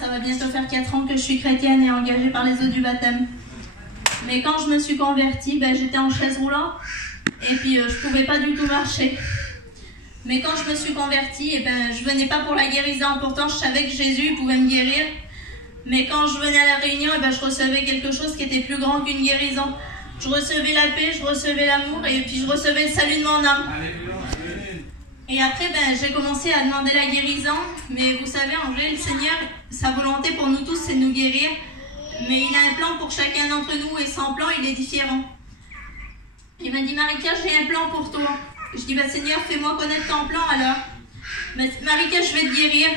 ça va bientôt faire 4 ans que je suis chrétienne et engagée par les eaux du baptême. Mais quand je me suis convertie, j'étais en chaise roulante et puis je pouvais pas du tout marcher. Mais quand je me suis convertie, je venais pas pour la guérison. Pourtant, je savais que Jésus pouvait me guérir. Mais quand je venais à la réunion, je recevais quelque chose qui était plus grand qu'une guérison. Je recevais la paix, je recevais l'amour et puis je recevais le salut de mon âme. Et après, j'ai commencé à demander la guérison. Mais vous savez, en vrai, le Seigneur, sa volonté pour nous tous, c'est de nous guérir. Mais il a un plan pour chacun d'entre nous et son plan, il est différent. Il m'a dit, Marika, j'ai un plan pour toi. Je dis, Seigneur, fais-moi connaître ton plan alors. Mais Marika, je vais te guérir.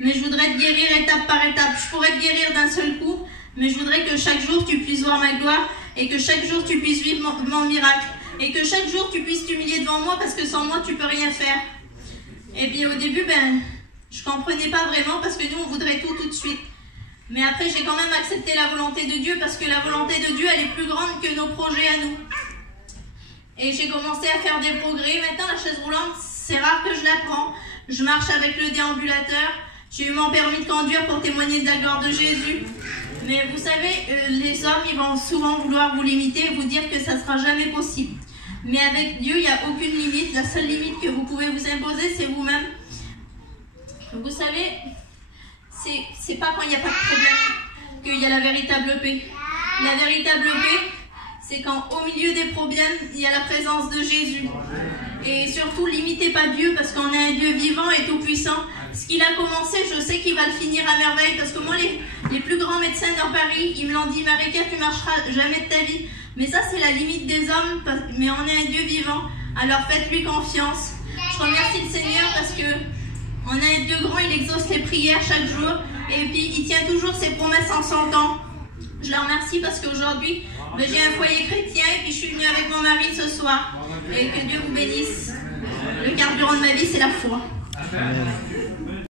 Mais je voudrais te guérir étape par étape. Je pourrais te guérir d'un seul coup, mais je voudrais que chaque jour tu puisses voir ma gloire et que chaque jour tu puisses vivre mon miracle et que chaque jour tu puisses t'humilier devant moi parce que sans moi tu peux rien faire. Et puis au début, je comprenais pas vraiment parce que nous on voudrait tout de suite. Mais après j'ai quand même accepté la volonté de Dieu parce que la volonté de Dieu elle est plus grande que nos projets à nous. Et j'ai commencé à faire des progrès. Maintenant la chaise roulante, c'est rare que je la prends. Je marche avec le déambulateur. J'ai eu mon permis de conduire pour témoigner de la gloire de Jésus. Mais vous savez, les hommes, ils vont souvent vouloir vous limiter et vous dire que ça ne sera jamais possible. Mais avec Dieu, il n'y a aucune limite. La seule limite que vous pouvez vous imposer, c'est vous-même. Vous savez, c'est pas quand il n'y a pas de problème qu'il y a la véritable paix. La véritable paix, c'est quand au milieu des problèmes, il y a la présence de Jésus. Et surtout, limitez pas Dieu parce qu'on a un Dieu vivant et tout-puissant. Ce qu'il a commencé, je sais qu'il va le finir à merveille parce que moi, les plus grands médecins dans Paris, ils me l'ont dit, Marika, tu marcheras jamais de ta vie. Mais ça, c'est la limite des hommes, mais on est un Dieu vivant. Alors faites-lui confiance. Je remercie le Seigneur parce que on a un Dieu grand, il exauce les prières chaque jour et puis il tient toujours ses promesses en son temps. Je le remercie parce qu'aujourd'hui, j'ai un foyer chrétien et puis je suis venue avec mon mari ce soir. Et que Dieu vous bénisse. Le carburant de ma vie, c'est la foi. Amen.